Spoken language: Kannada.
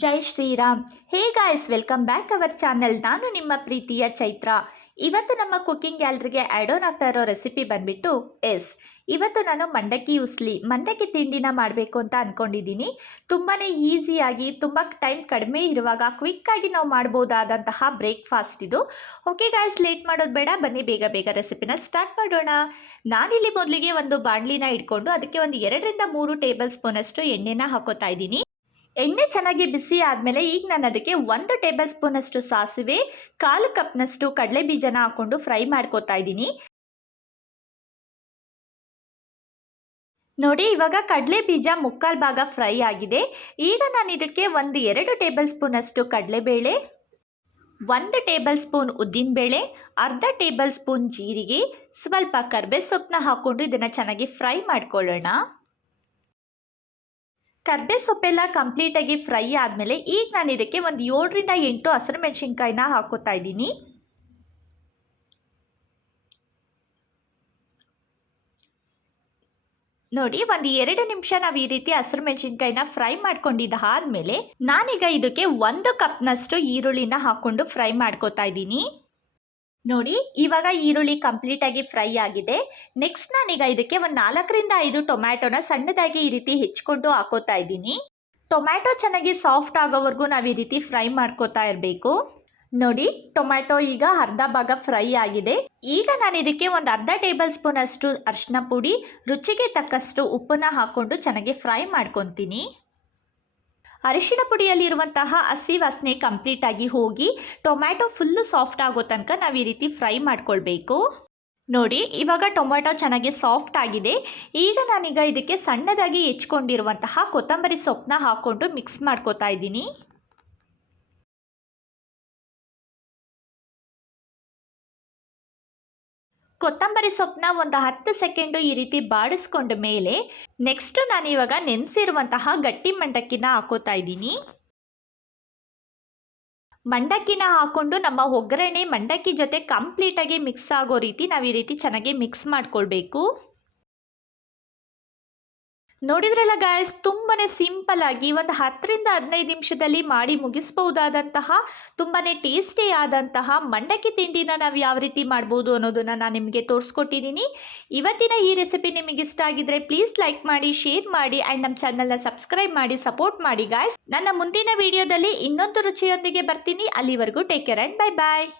Jai Shriram. Hey guys, welcome back our channel. ನಾನು ನಿಮ್ಮ ಪ್ರೀತಿಯ ಚೈತ್ರ. ಇವತ್ತು ನಮ್ಮ ಕುಕ್ಕಿಂಗ್ ಗ್ಯಾಲರಿಗೆ ಆ್ಯಡ್ ಆನ್ ಆಗ್ತಾ ಇರೋ ರೆಸಿಪಿ ಬಂದ್ಬಿಟ್ಟು ಇವತ್ತು ನಾನು ಮಂಡಕ್ಕಿ ತಿಂಡಿನ ಮಾಡಬೇಕು ಅಂತ ಅಂದ್ಕೊಂಡಿದ್ದೀನಿ. ತುಂಬಾ ಈಸಿಯಾಗಿ, ತುಂಬ ಟೈಮ್ ಕಡಿಮೆ ಇರುವಾಗ ಕ್ವಿಕ್ಕಾಗಿ ನಾವು ಮಾಡ್ಬೋದಾದಂತಹ ಬ್ರೇಕ್ಫಾಸ್ಟ್ ಇದು. ಓಕೆ ಗಾಯ್ಸ್, ಲೇಟ್ ಮಾಡೋದು ಬೇಡ, ಬನ್ನಿ ಬೇಗ ಬೇಗ ರೆಸಿಪಿನ ಸ್ಟಾರ್ಟ್ ಮಾಡೋಣ. ನಾನಿಲ್ಲಿ ಮೊದಲಿಗೆ ಒಂದು ಬಾಣಲಿನ ಇಟ್ಕೊಂಡು ಅದಕ್ಕೆ ಒಂದು 2-3 ಟೇಬಲ್ ಸ್ಪೂನಷ್ಟು ಎಣ್ಣೆನ ಹಾಕೋತಾ ಇದ್ದೀನಿ. ಎಣ್ಣೆ ಚೆನ್ನಾಗಿ ಬಿಸಿ ಆದಮೇಲೆ ಈಗ ನಾನು ಅದಕ್ಕೆ 1 ಟೇಬಲ್ ಸ್ಪೂನಷ್ಟು ಸಾಸಿವೆ, 1/4 ಕಪ್ನಷ್ಟು ಕಡಲೆ ಬೀಜನ ಹಾಕ್ಕೊಂಡು ಫ್ರೈ ಮಾಡ್ಕೋತಾ ಇದ್ದೀನಿ. ನೋಡಿ, ಇವಾಗ ಕಡಲೆ ಬೀಜ 3/4 ಭಾಗ ಫ್ರೈ ಆಗಿದೆ. ಈಗ ನಾನು ಇದಕ್ಕೆ 2 ಟೇಬಲ್ ಸ್ಪೂನಷ್ಟು ಕಡಲೆಬೇಳೆ, 1 ಟೇಬಲ್ ಸ್ಪೂನ್ ಉದ್ದಿನಬೇಳೆ, ಅರ್ಧ ಟೇಬಲ್ ಸ್ಪೂನ್ ಜೀರಿಗೆ, ಸ್ವಲ್ಪ ಕರ್ಬೇವು ಸೊಪ್ಪನ್ನ ಹಾಕ್ಕೊಂಡು ಇದನ್ನು ಚೆನ್ನಾಗಿ ಫ್ರೈ ಮಾಡ್ಕೊಳ್ಳೋಣ. ಕರ್ಬೇವು ಸೊಪ್ಪೆಲ್ಲ ಕಂಪ್ಲೀಟಾಗಿ ಫ್ರೈ ಆದಮೇಲೆ ಈಗ ನಾನು ಇದಕ್ಕೆ 7-8 ಹಸಿರು ಮೆಣಸಿನ್ಕಾಯಿನ ಹಾಕೋತಾ ಇದ್ದೀನಿ. ನೋಡಿ, 2 ನಿಮಿಷ ನಾವು ಈ ರೀತಿ ಹಸಿರು ಮೆಣಸಿನ್ಕಾಯಿನ ಫ್ರೈ ಮಾಡ್ಕೊಂಡಿದ್ದಾದ್ಮೇಲೆ ನಾನೀಗ ಇದಕ್ಕೆ 1 ಕಪ್ನಷ್ಟು ಈರುಳ್ಳಿನ ಹಾಕ್ಕೊಂಡು ಫ್ರೈ ಮಾಡ್ಕೋತಾ ಇದ್ದೀನಿ. ನೋಡಿ, ಇವಾಗ ಈರುಳ್ಳಿ ಕಂಪ್ಲೀಟಾಗಿ ಫ್ರೈ ಆಗಿದೆ. ನೆಕ್ಸ್ಟ್ ನಾನೀಗ ಇದಕ್ಕೆ 4-5 ಟೊಮ್ಯಾಟೊನ ಸಣ್ಣದಾಗಿ ಈ ರೀತಿ ಹೆಚ್ಕೊಂಡು ಹಾಕೋತಾ ಇದ್ದೀನಿ. ಟೊಮ್ಯಾಟೊ ಚೆನ್ನಾಗಿ ಸಾಫ್ಟ್ ಆಗೋವರೆಗೂ ನಾವು ಈ ರೀತಿ ಫ್ರೈ ಮಾಡ್ಕೋತಾ ಇರಬೇಕು. ನೋಡಿ, ಟೊಮ್ಯಾಟೊ ಈಗ ಅರ್ಧ ಭಾಗ ಫ್ರೈ ಆಗಿದೆ. ಈಗ ನಾನು ಇದಕ್ಕೆ ಅರ್ಧ ಟೇಬಲ್ ಸ್ಪೂನ್ ಅಷ್ಟು ಅರಿಶಿನ ಪುಡಿ, ರುಚಿಗೆ ತಕ್ಕಷ್ಟು ಉಪ್ಪನ್ನ ಹಾಕ್ಕೊಂಡು ಚೆನ್ನಾಗಿ ಫ್ರೈ ಮಾಡ್ಕೊತೀನಿ. ಅರಿಶಿಣ ಪುಡಿಯಲ್ಲಿರುವಂತಹ ಹಸಿ ವಾಸನೆ ಕಂಪ್ಲೀಟಾಗಿ ಹೋಗಿ ಟೊಮ್ಯಾಟೊ ಫುಲ್ಲು ಸಾಫ್ಟ್ ಆಗೋ ತನಕ ನಾವು ಈ ರೀತಿ ಫ್ರೈ ಮಾಡ್ಕೊಳ್ಬೇಕು. ನೋಡಿ, ಇವಾಗ ಟೊಮ್ಯಾಟೊ ಚೆನ್ನಾಗಿ ಸಾಫ್ಟ್ ಆಗಿದೆ. ಈಗ ನಾನೀಗ ಇದಕ್ಕೆ ಸಣ್ಣದಾಗಿ ಹೆಚ್ಕೊಂಡಿರುವಂತಹ ಕೊತ್ತಂಬರಿ ಸೊಪ್ಪನ್ನ ಹಾಕ್ಕೊಂಡು ಮಿಕ್ಸ್ ಮಾಡ್ಕೋತಾ ಇದ್ದೀನಿ. ಕೊತ್ತಂಬರಿ ಸೊಪ್ಪನ್ನ 10 ಸೆಕೆಂಡು ಈ ರೀತಿ ಬಾಡಿಸ್ಕೊಂಡ ಮೇಲೆ ನೆಕ್ಸ್ಟ್ ನಾನು ಇವಾಗ ನೆನೆಸಿರುವಂತಹ ಗಟ್ಟಿ ಮಂಡಕ್ಕಿನ ಹಾಕೋತಾ ಇದ್ದೀನಿ. ಮಂಡಕ್ಕಿನ ಹಾಕ್ಕೊಂಡು ನಮ್ಮ ಒಗ್ಗರಣೆ ಮಂಡಕ್ಕಿ ಜೊತೆ ಕಂಪ್ಲೀಟಾಗಿ ಮಿಕ್ಸ್ ಆಗೋ ರೀತಿ ನಾವು ಈ ರೀತಿ ಚೆನ್ನಾಗಿ ಮಿಕ್ಸ್ ಮಾಡ್ಕೊಳ್ಬೇಕು. ನೋಡಿದ್ರಲ್ಲ ಗಾಯ್ಸ್, ತುಂಬಾ ಸಿಂಪಲ್ ಆಗಿ 10-15 ನಿಮಿಷದಲ್ಲಿ ಮಾಡಿ ಮುಗಿಸ್ಬಹುದಾದಂತಹ ತುಂಬಾ ಟೇಸ್ಟಿ ಆದಂತಹ ಮಂಡಕ್ಕಿ ತಿಂಡಿನ ನಾವು ಯಾವ ರೀತಿ ಮಾಡ್ಬೋದು ಅನ್ನೋದನ್ನು ನಾನು ನಿಮಗೆ ತೋರಿಸ್ಕೊಟ್ಟಿದ್ದೀನಿ. ಇವತ್ತಿನ ಈ ರೆಸಿಪಿ ನಿಮಗೆ ಇಷ್ಟ ಆಗಿದ್ರೆ ಪ್ಲೀಸ್ ಲೈಕ್ ಮಾಡಿ, ಶೇರ್ ಮಾಡಿ ಆ್ಯಂಡ್ ನಮ್ಮ ಚಾನಲ್ನ ಸಬ್ಸ್ಕ್ರೈಬ್ ಮಾಡಿ ಸಪೋರ್ಟ್ ಮಾಡಿ ಗಾಯ್ಸ್. ನನ್ನ ಮುಂದಿನ ವಿಡಿಯೋದಲ್ಲಿ ಇನ್ನೊಂದು ರುಚಿಯೊಂದಿಗೆ ಬರ್ತೀನಿ. ಅಲ್ಲಿವರೆಗೂ take care and bye bye.